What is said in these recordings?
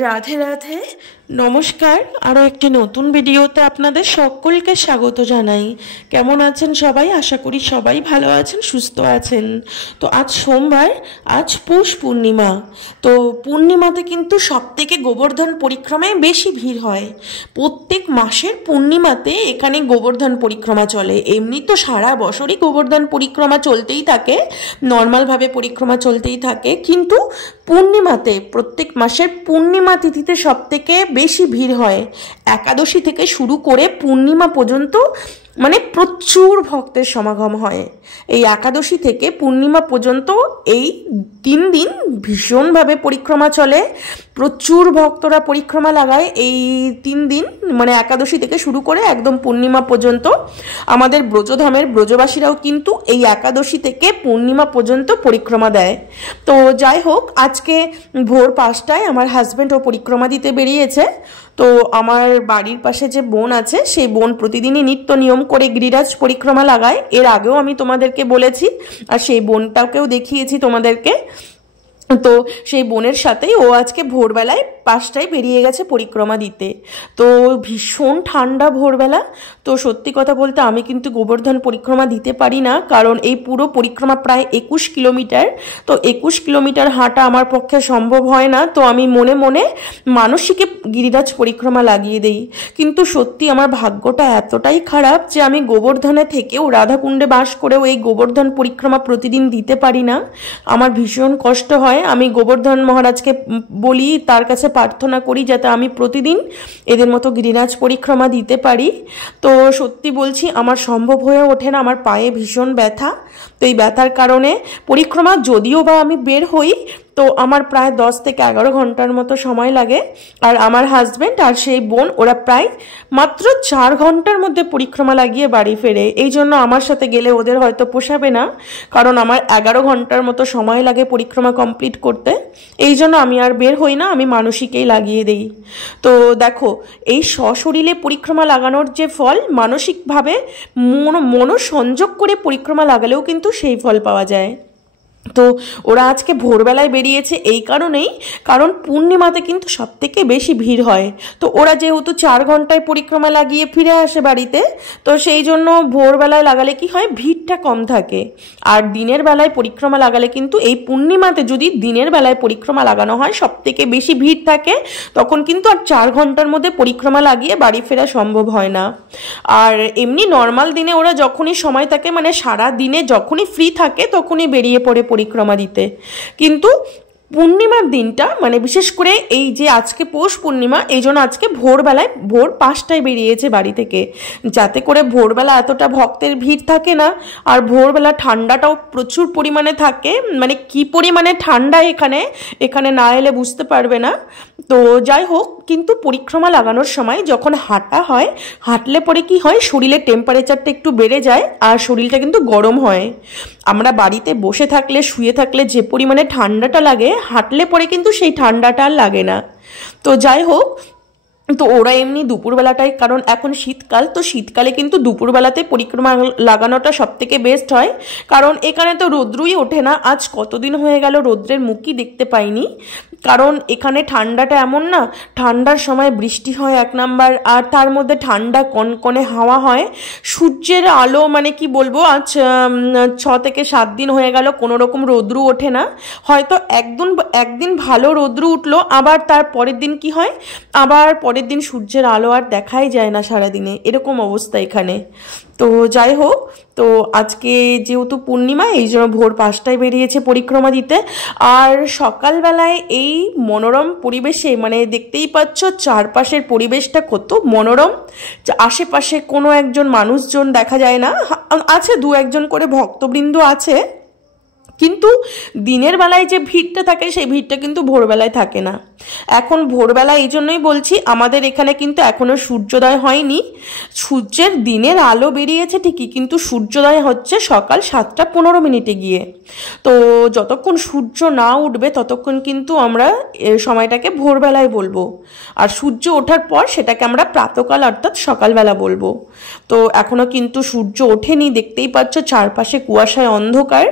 রাধে রাধে, নমস্কার। আরও একটি নতুন ভিডিওতে আপনাদের সকলকে স্বাগত জানাই। কেমন আছেন সবাই? আশা করি সবাই ভালো আছেন, সুস্থ আছেন। তো আজ সোমবার, আজ পৌষ পূর্ণিমা। তো পূর্ণিমাতে কিন্তু সবথেকে গোবর্ধন পরিক্রমায় বেশি ভিড় হয়। প্রত্যেক মাসের পূর্ণিমাতে এখানে গোবর্ধন পরিক্রমা চলে। এমনি তো সারা বছরই গোবর্ধন পরিক্রমা চলতেই থাকে, নর্মালভাবে পরিক্রমা চলতেই থাকে, কিন্তু পূর্ণিমাতে, প্রত্যেক মাসের পূর্ণিমা তিথিতে সবথেকে বেশি ভিড় হয়। একাদশী থেকে শুরু করে পূর্ণিমা পর্যন্ত মানে প্রচুর ভক্তের সমাগম হয়। এই একাদশী থেকে পূর্ণিমা পর্যন্ত এই 3 দিন ভীষণভাবে পরিক্রমা চলে। প্রচুর ভক্তরা পরিক্রমা লাগায় এই 3 দিন, মানে একাদশী থেকে শুরু করে একদম পূর্ণিমা পর্যন্ত। আমাদের ব্রজধামের ব্রজবাসীরাও কিন্তু এই একাদশী থেকে পূর্ণিমা পর্যন্ত পরিক্রমা দেয়। তো যাই হোক, আজকে ভোর 5টায় আমার হাজব্যান্ড ও পরিক্রমা দিতে বেরিয়েছে। তো আমার বাড়ির পাশে যে বোন আছে, সেই বোন প্রতিদিনই নিত্য নিয়ম করে গিরিরাজ পরিক্রমা লাগায়। এর আগেও আমি তোমাদেরকে বলেছি, আর সেই বোনটাকেও দেখিয়েছি তোমাদেরকে। তো সেই বোনের সাথেই ও আজকে ভোরবেলায় 5টায় বেরিয়ে গেছে পরিক্রমা দিতে। তো ভীষণ ঠান্ডা ভোরবেলা। তো সত্যি কথা বলতে আমি কিন্তু গোবর্ধন পরিক্রমা দিতে পারি না, কারণ এই পুরো পরিক্রমা প্রায় 21 কিলোমিটার। তো 21 কিলোমিটার হাঁটা আমার পক্ষে সম্ভব হয় না। তো আমি মনে মনে মানসিকে গিরিরাজ পরিক্রমা লাগিয়ে দেই। কিন্তু সত্যি আমার ভাগ্যটা এতটাই খারাপ যে আমি গোবর্ধনে থেকেও, রাধাকুণ্ডে বাস করেও এই গোবর্ধন পরিক্রমা প্রতিদিন দিতে পারি না। আমার ভীষণ কষ্ট হয়। আমি গোবর্ধন মহারাজকে বলি, তার কাছে প্রার্থনা করি যাতে আমি প্রতিদিন এদের মতো গিরিরাজ পরিক্রমা দিতে পারি। তো সত্যি বলছি, আমার সম্ভব হয়ে ওঠে না। আমার পায়ে ভীষণ ব্যথা। তো এই ব্যথার কারণে পরিক্রমা যদিও বা আমি বের হই, তো আমার প্রায় 10 থেকে 11 ঘন্টার মতো সময় লাগে। আর আমার হাজব্যান্ড আর সেই বোন, ওরা প্রায় মাত্র 4 ঘন্টার মধ্যে পরিক্রমা লাগিয়ে বাড়ি ফেরে। এই জন্য আমার সাথে গেলে ওদের হয়তো পোষাবে না, কারণ আমার 11 ঘন্টার মতো সময় লাগে পরিক্রমা কমপ্লিট করতে। এই জন্য আমি আর বের হই না, আমি মানসিকেই লাগিয়ে দিই। তো দেখো, এই সশরীরে পরিক্রমা লাগানোর যে ফল, মানসিকভাবে মনোসংযোগ করে পরিক্রমা লাগালেও কিন্তু সেই ফল পাওয়া যায়। তো ওরা আজকে ভোরবেলায় বেরিয়েছে এই কারণেই, কারণ পূর্ণিমাতে কিন্তু সব থেকে বেশি ভিড় হয়। তো ওরা যেহেতু 4 ঘন্টায় পরিক্রমা লাগিয়ে ফিরে আসে বাড়িতে, তো সেই জন্য ভোরবেলায় লাগালে কি হয়, ভিড়টা কম থাকে। আর দিনের বেলায় পরিক্রমা লাগালে কিন্তু, এই পূর্ণিমাতে যদি দিনের বেলায় পরিক্রমা লাগানো হয়, সব থেকে বেশি ভিড় থাকে। তখন কিন্তু আর 4 ঘন্টার মধ্যে পরিক্রমা লাগিয়ে বাড়ি ফেরা সম্ভব হয় না। আর এমনি নর্মাল দিনে ওরা যখনই সময় থাকে, মানে সারা দিনে যখনই ফ্রি থাকে, তখনই বেরিয়ে পড়ে পরিক্রমা দিতে। কিন্তু পূর্ণিমার দিনটা, মানে বিশেষ করে এই যে আজকে পৌষ পূর্ণিমা, এই জন্য আজকে ভোরবেলায়, ভোর 5টায় বেরিয়েছে বাড়ি থেকে, যাতে করে ভোরবেলা এতটা ভক্তের ভিড় থাকে না। আর ভোরবেলা ঠান্ডাটাও প্রচুর পরিমাণে থাকে, মানে কি পরিমাণে ঠান্ডা এখানে না এলে বুঝতে পারবে না। তো যাই হোক, কিন্তু পরিক্রমা লাগানোর সময় যখন হাঁটা হয়, হাঁটলে পরে কি হয়, শরীরের টেম্পারেচারটা একটু বেড়ে যায় আর শরীরটা কিন্তু গরম হয়। আমরা বাড়িতে বসে থাকলে, শুয়ে থাকলে যে পরিমাণে ঠান্ডাটা লাগে, হাঁটলে পরে কিন্তু সেই ঠান্ডাটা আর লাগে না। তো যাই হোক, তো ওরা এমনি দুপুরবেলাটাই, কারণ এখন শীতকাল, তো শীতকালে কিন্তু দুপুরবেলাতে পরিক্রমা লাগানোটা সব থেকে বেস্ট হয়। কারণ এখানে তো রৌদ্রই ওঠে না। আজ কতদিন হয়ে গেল রৌদ্রের মুখই দেখতে পাইনি। কারণ এখানে ঠান্ডাটা এমন না, ঠান্ডার সময় বৃষ্টি হয় 1 নাম্বার, আর তার মধ্যে ঠান্ডা কনকনে হাওয়া হয়। সূর্যের আলো, মানে কি বলবো, আজ 6 থেকে 7 দিন হয়ে গেল কোনো রকম রৌদ্র ওঠে না। হয়তো একদিন ভালো রৌদ্র উঠলো, আবার তার পরের দিন কি হয়, আবার পরের দিন সূর্যের আলো আর দেখাই যায় না সারাদিনে, এরকম অবস্থা এখানে। তো যাই হোক, তো আজকে যেহেতু পূর্ণিমা, এই জন্য ভোর 5টায় বেরিয়েছে পরিক্রমা দিতে। আর সকালবেলায় এই মনোরম পরিবেশে, মানে দেখতেই পাচ্ছ চারপাশের পরিবেশটা কত মনোরম। আশেপাশে কোনো একজন মানুষজন দেখা যায় না, আছে 2-1জন করে ভক্তবৃন্দ আছে, কিন্তু দিনের বেলায় যে ভিড়টা থাকে, সেই ভিড়টা কিন্তু ভোরবেলায় থাকে না। এখন ভোরবেলা এই জন্যই বলছি, আমাদের এখানে কিন্তু এখনো সূর্যোদয় হয়নি। সূর্যের দিনের আলো বেরিয়েছে ঠিকই, কিন্তু সূর্যোদয় হচ্ছে সকাল 7টা 15 গিয়ে। তো যতক্ষণ সূর্য না উঠবে ততক্ষণ কিন্তু আমরা সময়টাকে ভোরবেলায় বলবো, আর সূর্য ওঠার পর সেটাকে আমরা প্রাতকাল অর্থাৎ সকালবেলা বলবো। তো এখনো কিন্তু সূর্য ওঠেনি, দেখতেই পাচ্ছ চারপাশে কুয়াশায় অন্ধকার।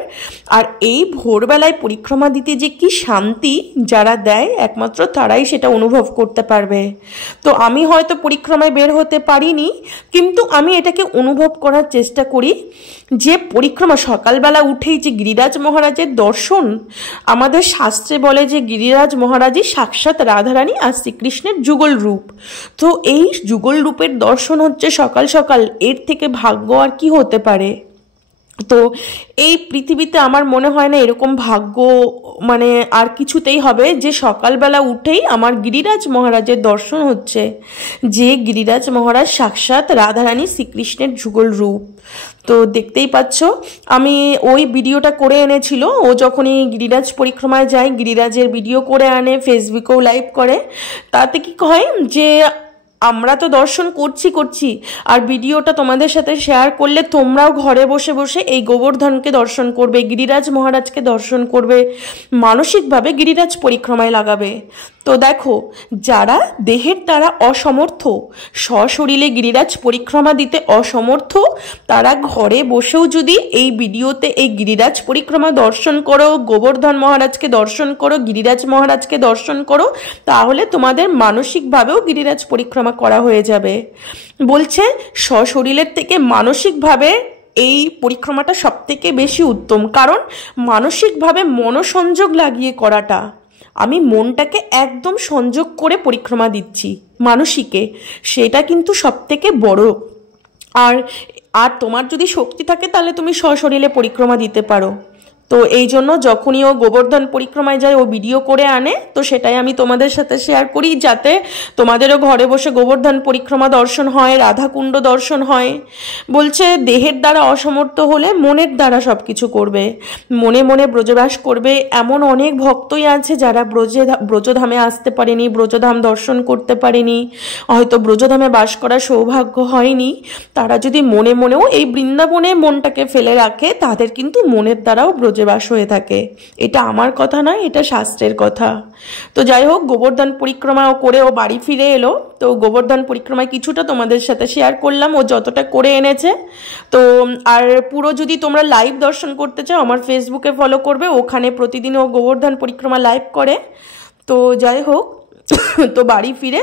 আর এই ভোরবেলায় পরিক্রমা দিতে যে কি শান্তি যারা দেয় একমাত্র তারাই সেটা অনুভব করতে পারবে। তো আমি হয়তো পরিক্রমায় বের হতে পারিনি, কিন্তু আমি এটাকে অনুভব করার চেষ্টা করি যে পরিক্রমা সকালবেলা উঠেই যে গিরিরাজ মহারাজের দর্শন, আমাদের শাস্ত্রে বলে যে গিরিরাজ মহারাজই সাক্ষাৎ রাধারানী আর শ্রীকৃষ্ণের যুগল রূপ। তো এই যুগল রূপের দর্শন হচ্ছে সকাল সকাল, এর থেকে ভাগ্য আর কি হতে পারে। তো এই পৃথিবীতে আমার মনে হয় না এরকম ভাগ্য মানে আর কিছুতেই হবে যে সকালবেলা উঠেই আমার গিরিরাজ মহারাজের দর্শন হচ্ছে, যে গিরিরাজ মহারাজ সাক্ষাৎ রাধারানী শ্রীকৃষ্ণের যুগল রূপ। তো দেখতেই পাচ্ছ আমি ওই ভিডিওটা করে এনেছিল, ও যখনই গিরিরাজ পরিক্রমায় যায় গিরিরাজের ভিডিও করে আনে, ফেসবুকেও লাইভ করে। তাতে কি হয় যে আমরা তো দর্শন করছি আর ভিডিওটা তোমাদের সাথে শেয়ার করলে তোমরাও ঘরে বসে বসে এই গোবর্ধনকে দর্শন করবে, গিরিরাজ মহারাজকে দর্শন করবে, মানসিকভাবে গিরিরাজ পরিক্রমায় লাগাবে। তো দেখো, যারা দেহের দ্বারা অসমর্থ, সশরীরে গিরিরাজ পরিক্রমা দিতে অসমর্থ, তারা ঘরে বসেও যদি এই ভিডিওতে এই গিরিরাজ পরিক্রমা দর্শন করো, গোবর্ধন মহারাজকে দর্শন করো, গিরিরাজ মহারাজকে দর্শন করো, তাহলে তোমাদের মানসিকভাবেও গিরিরাজ পরিক্রমা করা হয়ে যাবে। বলছে সশরীরের থেকে মানসিকভাবে এই পরিক্রমাটা সব থেকে বেশি উত্তম, কারণ মানসিকভাবে মনোসংযোগ লাগিয়ে করাটা, আমি মনটাকে একদম সংযোগ করে পরিক্রমা দিচ্ছি মানসিকে, সেটা কিন্তু সব থেকে বড়। আর আর তোমার যদি শক্তি থাকে তাহলে তুমি সশরীরে পরিক্রমা দিতে পারো। তো এই জন্য যখনই ও গোবর্ধন পরিক্রমায় যায় ও ভিডিও করে আনে, তো সেটাই আমি তোমাদের সাথে শেয়ার করি, যাতে তোমাদেরও ঘরে বসে গোবর্ধন পরিক্রমা দর্শন হয়, রাধাকুণ্ড দর্শন হয়। বলছে দেহের দ্বারা অসমর্থ হলে মনের দ্বারা সব কিছু করবে, মনে মনে ব্রজবাস করবে। এমন অনেক ভক্তই আছে যারা ব্রজধামে আসতে পারেনি, ব্রজধাম দর্শন করতে পারেনি, হয়তো ব্রজধামে বাস করার সৌভাগ্য হয়নি। তারা যদি মনে মনেও এই বৃন্দাবনে মনটাকে ফেলে রাখে, তাদের কিন্তু মনের দ্বারাও ব্রজবাস হয়ে থাকে। এটা আমার কথা নয়, এটা শাস্ত্রের কথা। তো যাই হোক, গোবর্ধন পরিক্রমা করে ও বাড়ি ফিরে এলো। তো গোবর্ধন পরিক্রমায় কিছুটা তোমাদের সাথে শেয়ার করলাম, ও যতটা করে এনেছে। তো আর পুরো যদি তোমরা লাইভ দর্শন করতে চাও আমার ফেসবুকে ফলো করবে, ওখানে প্রতিদিন ও গোবর্ধন পরিক্রমা লাইভ করে। তো যাই হোক, তো বাড়ি ফিরে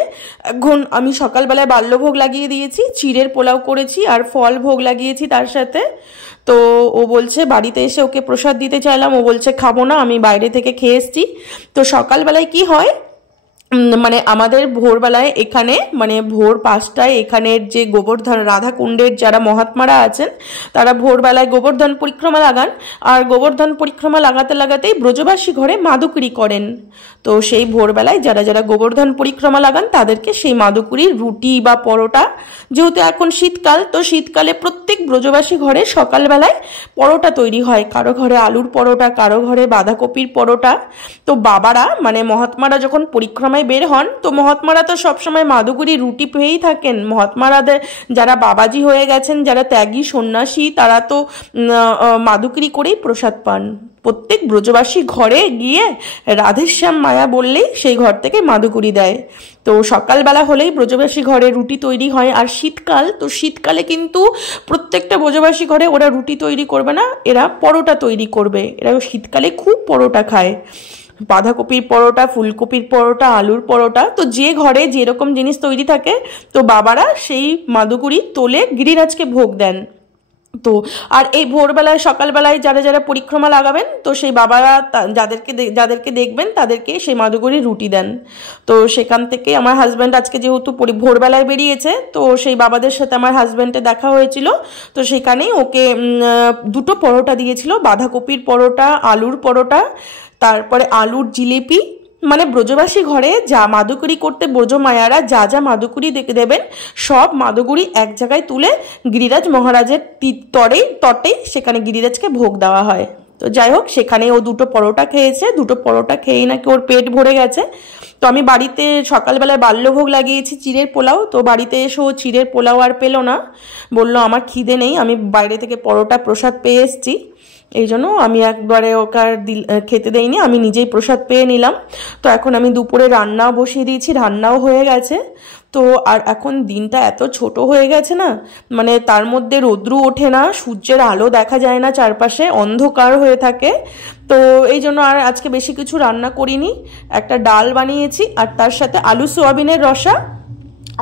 এখন আমি সকালবেলায় বাল্যভোগ লাগিয়ে দিয়েছি, চিড়ের পোলাও করেছি আর ফল ভোগ লাগিয়েছি তার সাথে। তো ও বলছে, বাড়িতে এসে ওকে প্রসাদ দিতে চাইলাম, ও বলছে খাবো না, আমি বাইরে থেকে খেয়ে এসছি। তো সকালবেলায় কি হয়, মানে আমাদের ভোরবেলায় এখানে মানে ভোর 5টায় এখানের যে গোবর্ধন রাধাকুণ্ডের যারা মহাত্মারা আছেন তারা ভোরবেলায় গোবর্ধন পরিক্রমা লাগান, আর গোবর্ধন পরিক্রমা লাগাতে লাগাতেই ব্রজবাসী ঘরে মাদুকুরি করেন। তো সেই ভোরবেলায় যারা যারা গোবর্ধন পরিক্রমা লাগান তাদেরকে সেই মাদুকুরির রুটি বা পরোটা, যেহেতু এখন শীতকাল, তো শীতকালে প্রত্যেক ব্রজবাসী ঘরে সকালবেলায় পরোটা তৈরি হয়, কারো ঘরে আলুর পরোটা, কারো ঘরে বাঁধাকপির পরোটা। তো বাবারা মানে মহাত্মারা যখন পরিক্রমা বের হন, তো মহাত্মারা তো সবসময় মাদুকুরি রুটি পেয়েই থাকেন। মহাত্মারাদের যারা বাবাজি হয়ে গেছেন, যারা ত্যাগী সন্ন্যাসী, তারা তো মাদুকুরি করেই প্রসাদ পান। প্রত্যেক ব্রজবাসী ঘরে গিয়ে রাধেশ্যাম মায়া বললেই সেই ঘর থেকে মাদুকুরি দেয়। তো সকালবেলা হলেই ব্রজবাসী ঘরে রুটি তৈরি হয়। আর শীতকাল, তো শীতকালে কিন্তু প্রত্যেকটা ব্রজবাসী ঘরে ওরা রুটি তৈরি করবে না, এরা পরোটা তৈরি করবে। এরা শীতকালে খুব পরোটা খায়, বাঁধাকপির পরোটা, ফুলকপির পরোটা, আলুর পরোটা। তো যে ঘরে যেরকম জিনিস তৈরি থাকে, তো বাবারা সেই মাদুকুরি তোলে গিরিরাজকে ভোগ দেন। তো আর এই ভোরবেলায় সকালবেলায় যারা যারা পরিক্রমা লাগাবেন, তো সেই বাবারা যাদেরকে দেখবেন তাদেরকে সেই মাদুকুরি রুটি দেন। তো সেখান থেকে আমার হাজব্যান্ড আজকে যেহেতু ভোরবেলায় বেরিয়েছে, তো সেই বাবাদের সাথে আমার হাজব্যান্ডের দেখা হয়েছিল। তো সেখানেই ওকে 2টো পরোটা দিয়েছিল, বাঁধাকপির পরোটা, আলুর পরোটা, তারপরে আলুর জিলিপি। মানে ব্রজবাসী ঘরে যা মাদুকুরি করতে ব্রজমায়ারা যা যা মাদুকুরি দেবেন, সব মাদুকুরি এক জায়গায় তুলে গিরিরাজ মহারাজের তটেই সেখানে গিরিরাজকে ভোগ দেওয়া হয়। তো যাই হোক, সেখানে ও 2টো পরোটা খেয়েছে, 2টো পরোটা খেয়েই নাকি ওর পেট ভরে গেছে। তো আমি বাড়িতে সকালবেলায় বাল্যভোগ লাগিয়েছি চিড়ের পোলাও। তো বাড়িতে এসে ও চিড়ের পোলাও আর পেলো না, বললো আমার খিদে নেই, আমি বাইরে থেকে পরোটা প্রসাদ পেয়ে এসছি। এই জন্য আমি একবারে ওকে আর খেতে দেইনি, আমি নিজেই প্রসাদ পেয়ে নিলাম। তো এখন আমি দুপুরে রান্নাও বসিয়ে দিয়েছি, রান্নাও হয়ে গেছে। তো আর এখন দিনটা এত ছোট হয়ে গেছে না, মানে তার মধ্যে রৌদ্র ওঠে না, সূর্যের আলো দেখা যায় না, চারপাশে অন্ধকার হয়ে থাকে। তো এই জন্য আর আজকে বেশি কিছু রান্না করিনি, একটা ডাল বানিয়েছি আর তার সাথে আলু সোয়াবিনের রসা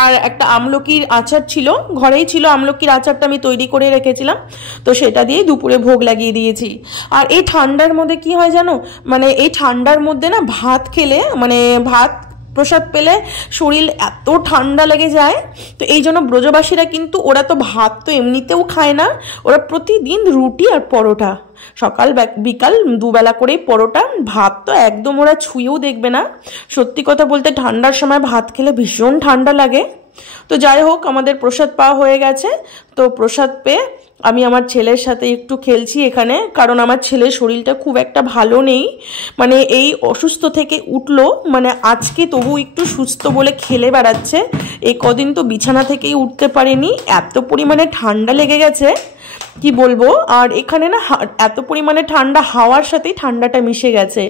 আর একটা আমলকির আচার ছিল, ঘরেই ছিল আমলকির আচারটা, আমি তৈরি করে রেখেছিলাম, তো সেটা দিয়েই দুপুরে ভোগ লাগিয়ে দিয়েছি। আর এই ঠান্ডার মধ্যে কি হয় জানো, মানে এই ঠান্ডার মধ্যে না ভাত খেলে, মানে ভাত প্রসাদ পেলে শরীর এত ঠান্ডা লেগে যায়। তো এই জন্য ব্রজবাসীরা কিন্তু ওরা তো ভাত তো এমনিতেও খায় না, ওরা প্রতিদিন রুটি আর পরোটা, সকাল বিকাল দুবেলা করেই পরোটা, ভাত তো একদম ওরা ছুঁয়েও দেখবে না। সত্যি কথা বলতে ঠান্ডার সময় ভাত খেলে ভীষণ ঠান্ডা লাগে। তো যাই হোক, আমাদের প্রসাদ পাওয়া হয়ে গেছে। তো প্রসাদ পেয়ে আমি আমার ছেলের সাথে একটু খেলছি এখানে, কারণ আমার ছেলের শরীরটা খুব একটা ভালো নেই, মানে এই অসুস্থ থেকে উঠলো, মানে আজকে তবু একটু সুস্থ বলে খেলে বেড়াচ্ছে। এই কদিন তো বিছানা থেকেই উঠতে পারেনি, এত পরিমাণে ঠান্ডা লেগে গেছে কি বলবো। আর এখানে না এত পরিমাণে ঠান্ডা, হাওয়ার সাথেই ঠান্ডাটা মিশে গেছে।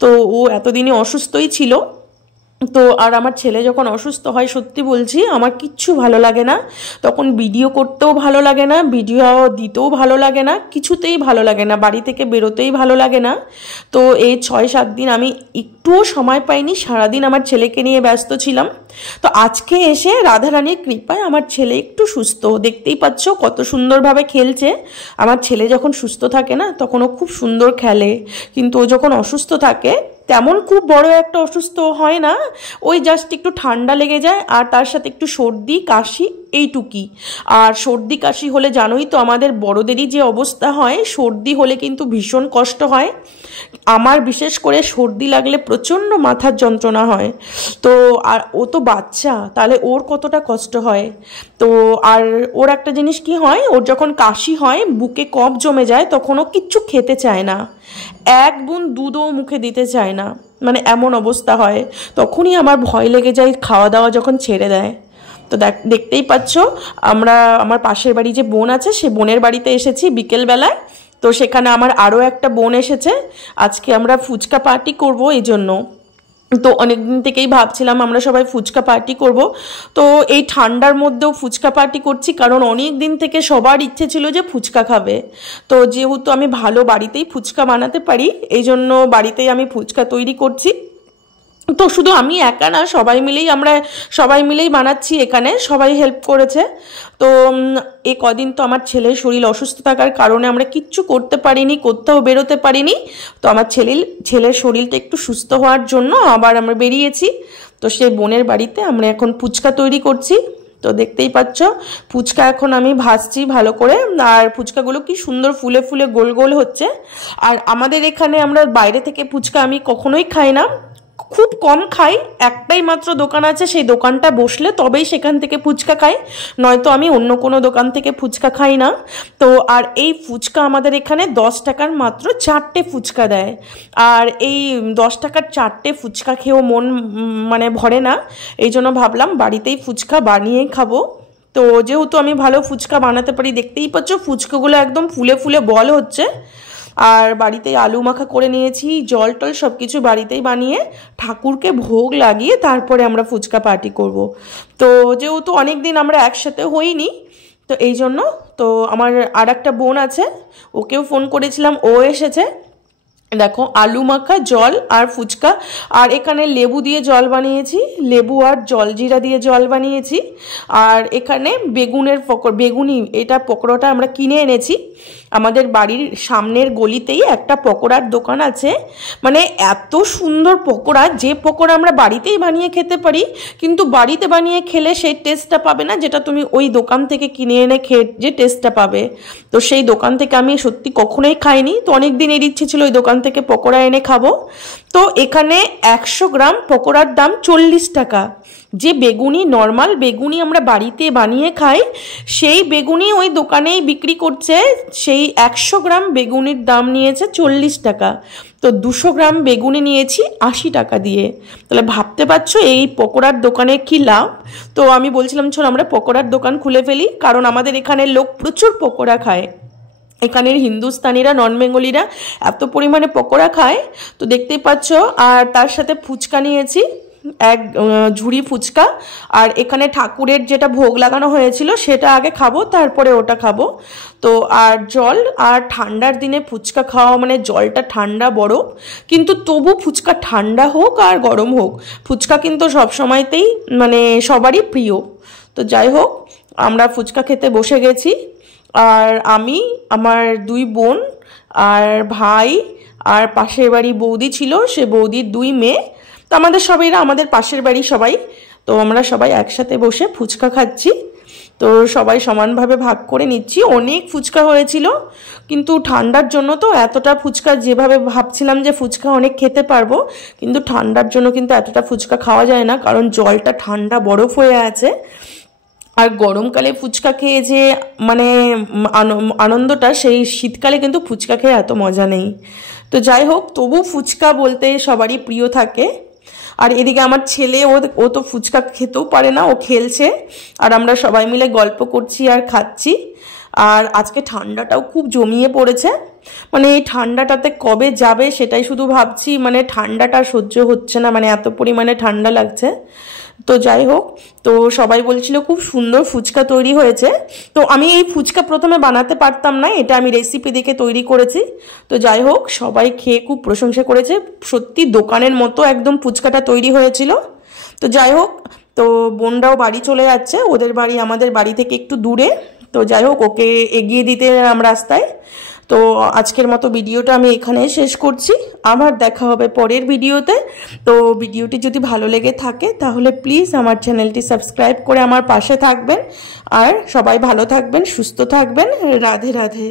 তো ও এতদিনই অসুস্থই ছিল। তো আর আমার ছেলে যখন অসুস্থ হয়, সত্যি বলছি আমার কিচ্ছু ভালো লাগে না, তখন ভিডিও করতেও ভালো লাগে না, ভিডিও দিতেও ভালো লাগে না, কিছুতেই ভালো লাগে না, বাড়ি থেকে বেরোতেই ভালো লাগে না। তো এই 6-7 দিন আমি একটুও সময় পাইনি, সারাদিন আমার ছেলেকে নিয়ে ব্যস্ত ছিলাম। তো আজকে এসে রাধারানীর কৃপায় আমার ছেলে একটু সুস্থ, দেখতেই পাচ্ছ কত সুন্দরভাবে খেলছে। আমার ছেলে যখন সুস্থ থাকে না তখন ও খুব সুন্দর খেলে, কিন্তু ও যখন অসুস্থ থাকে তেমন খুব বড় একটা অসুস্থ হয় না, ওই জাস্ট একটু ঠান্ডা লেগে যায় আর তার সাথে একটু সর্দি কাশি, এইটুকুই। আর সর্দি কাশি হলে জানোই তো আমাদের বড়দেরই যে অবস্থা হয়, সর্দি হলে কিন্তু ভীষণ কষ্ট হয়। আমার বিশেষ করে সর্দি লাগলে প্রচণ্ড মাথার যন্ত্রণা হয়। তো আর ও তো বাচ্চা, তাহলে ওর কতটা কষ্ট হয়। তো আর ওর একটা জিনিস কি হয়, ওর যখন কাশি হয়, বুকে কফ জমে যায়, তখন ও কিচ্ছু খেতে চায় না, এক বুন দুধও মুখে দিতে চায় না, মানে এমন অবস্থা হয়। তখনই আমার ভয় লেগে যায় খাওয়া দাওয়া যখন ছেড়ে দেয়। তো দেখতেই পাচ্ছ, আমার পাশের বাড়ি যে বোন আছে, সে বোনের বাড়িতে এসেছি বিকেলবেলায়। তো সেখানে আমার আরও একটা বোন এসেছে, আজকে আমরা ফুচকা পার্টি করব, এই জন্য। তো অনেকদিন থেকেই ভাবছিলাম আমরা সবাই ফুচকা পার্টি করব। তো এই ঠান্ডার মধ্যেও ফুচকা পার্টি করছি, কারণ অনেক দিন থেকে সবার ইচ্ছে ছিল যে ফুচকা খাবে। তো যেহেতু আমি ভালো বাড়িতেই ফুচকা বানাতে পারি, এই জন্য বাড়িতেই আমি ফুচকা তৈরি করছি। তো শুধু আমি একা না, আমরা সবাই মিলেই বানাচ্ছি, এখানে সবাই হেল্প করেছে। তো এই কদিন তো আমার ছেলের শরীর অসুস্থ থাকার কারণে আমরা কিচ্ছু করতে পারিনি, কোথাও বেরোতে পারিনি। তো আমার ছেলের শরীরটা একটু সুস্থ হওয়ার জন্য আবার আমরা বেরিয়েছি। তো সেই বোনের বাড়িতে আমরা এখন ফুচকা তৈরি করছি। তো দেখতেই পাচ্ছ, ফুচকা এখন আমি ভাজছি ভালো করে, আর ফুচকাগুলো কি সুন্দর ফুলে ফুলে গোল গোল হচ্ছে। আর আমাদের এখানে আমরা বাইরে থেকে ফুচকা আমি কখনোই খাই না, খুব কম খাই, একটাই মাত্র দোকান আছে, সেই দোকানটা বসলে তবেই সেখান থেকে ফুচকা খাই, নয়তো আমি অন্য কোনো দোকান থেকে ফুচকা খাই না। তো আর এই ফুচকা আমাদের এখানে 10 টাকার মাত্র 4টে ফুচকা দেয়। আর এই 10 টাকার 4টে ফুচকা খেয়েও মন মানে ভরে না, এই জন্য ভাবলাম বাড়িতেই ফুচকা বানিয়েই খাবো। তো যেহেতু আমি ভালো ফুচকা বানাতে পারি, দেখতেই পাচ্ছ ফুচকাগুলো একদম ফুলে ফুলে বল হচ্ছে। আর বাড়িতেই আলু মাখা করে নিয়েছি, জল টল সব কিছু বাড়িতেই বানিয়ে ঠাকুরকে ভোগ লাগিয়ে তারপরে আমরা ফুচকা পার্টি করব। তো যেহেতু অনেক দিন আমরা একসাথে হইনি, তো এই জন্য। তো আমার আর একটা বোন আছে, ওকেও ফোন করেছিলাম, ও এসেছে। দেখো আলু মাখা, জল আর ফুচকা, আর এখানে লেবু দিয়ে জল বানিয়েছি, লেবু আর জলজিরা দিয়ে জল বানিয়েছি। আর এখানে বেগুনি, এটা পকোড়াটা আমরা কিনে এনেছি। আমাদের বাড়ির সামনের গলিতেই একটা পকোড়ার দোকান আছে, মানে এত সুন্দর পকোড়া, যে পকোড়া আমরা বাড়িতেই বানিয়ে খেতে পারি, কিন্তু বাড়িতে বানিয়ে খেলে সেই টেস্টটা পাবে না যেটা তুমি ওই দোকান থেকে কিনে এনে খেয়ে যে টেস্টটা পাবে। তো সেই দোকান থেকে আমি সত্যি কখনোই খাইনি, তো অনেক দিনের ইচ্ছে ছিল ওই দোকান থেকে পকোড়া এনে খাবো। তো এখানে 100 গ্রাম পকোড়ার দাম 40 টাকা। যে বেগুনি, নর্মাল বেগুনি আমরা বাড়িতে বানিয়ে খাই, সেই বেগুনি ওই দোকানেই বিক্রি করছে, সেই 100 গ্রাম বেগুনির দাম নিয়েছে 40 টাকা। তো 200 গ্রাম বেগুনি নিয়েছি 80 টাকা দিয়ে। তাহলে ভাবতে পারছো এই পকোড়ার দোকানে কি লাভ। তো আমি বলছিলাম চল আমরা পকোড়ার দোকান খুলে ফেলি, কারণ আমাদের এখানে লোক প্রচুর পকোড়া খায়। এখানের হিন্দুস্তানিরা নন বেঙ্গলিরা এত পরিমাণে পকোড়া খায়, তো দেখতেই পাচ্ছ। আর তার সাথে ফুচকা নিয়েছি, এক ঝুড়ি ফুচকা। আর এখানে ঠাকুরের যেটা ভোগ লাগানো হয়েছিল সেটা আগে খাবো, তারপরে ওটা খাবো। তো আর জল, আর ঠান্ডার দিনে ফুচকা খাওয়া মানে জলটা ঠান্ডা বরফ, কিন্তু তবু ফুচকা ঠান্ডা হোক আর গরম হোক, ফুচকা কিন্তু সবসময়তেই মানে সবারই প্রিয়। তো যাই হোক, আমরা ফুচকা খেতে বসে গেছি। আর আমি, আমার 2 বোন আর ভাই, আর পাশের বাড়ি বৌদি ছিল, সে বৌদির 2 মেয়ে। তো আমাদের সবাইরা, আমাদের পাশের বাড়ি সবাই, তো আমরা সবাই একসাথে বসে ফুচকা খাচ্ছি। তো সবাই সমানভাবে ভাগ করে নিচ্ছি। অনেক ফুচকা হয়েছিল, কিন্তু ঠান্ডার জন্য তো এতটা ফুচকা, যেভাবে ভাবছিলাম যে ফুচকা অনেক খেতে পারবো, কিন্তু ঠান্ডার জন্য কিন্তু এতটা ফুচকা খাওয়া যায় না, কারণ জলটা ঠান্ডা বরফ হয়ে আছে। আর গরমকালে ফুচকা খেয়ে যে মানে আনন্দটা, সেই শীতকালে কিন্তু ফুচকা খেয়ে এত মজা নেই। তো যাই হোক, তবু ফুচকা বলতে সবারই প্রিয় থাকে। আর এদিকে আমার ছেলে, ও তো ফুচকা খেতেও পারে না, ও খেলছে, আর আমরা সবাই মিলে গল্প করছি আর খাচ্ছি। আর আজকে ঠান্ডাটাও খুব জমিয়ে পড়েছে, মানে এই ঠান্ডাটাতে কবে যাবে সেটাই শুধু ভাবছি। মানে ঠান্ডাটা সহ্য হচ্ছে না, মানে এত পরিমাণে ঠান্ডা লাগছে। তো যাই হোক, তো সবাই বলছিল খুব সুন্দর ফুচকা তৈরি হয়েছে। তো আমি এই ফুচকা প্রথমে বানাতে পারতাম না, এটা আমি রেসিপি দেখে তৈরি করেছি। তো যাই হোক, সবাই খেয়ে খুব প্রশংসা করেছে, সত্যি দোকানের মতো একদম ফুচকাটা তৈরি হয়েছিল। তো যাই হোক, তো বোনরাও বাড়ি চলে যাচ্ছে, ওদের বাড়ি আমাদের বাড়ি থেকে একটু দূরে। তো যাই হোক, ওকে এগিয়ে দিতে এলাম রাস্তায়। তো আজকের মতো ভিডিওটা আমি এখানেই শেষ করছি, আবার দেখা হবে পরের ভিডিওতে। তো ভিডিওটি যদি ভালো লেগে থাকে তাহলে প্লিজ আমার চ্যানেলটি সাবস্ক্রাইব করে আমার পাশে থাকবেন। আর সবাই ভালো থাকবেন, সুস্থ থাকবেন। রাধে রাধে।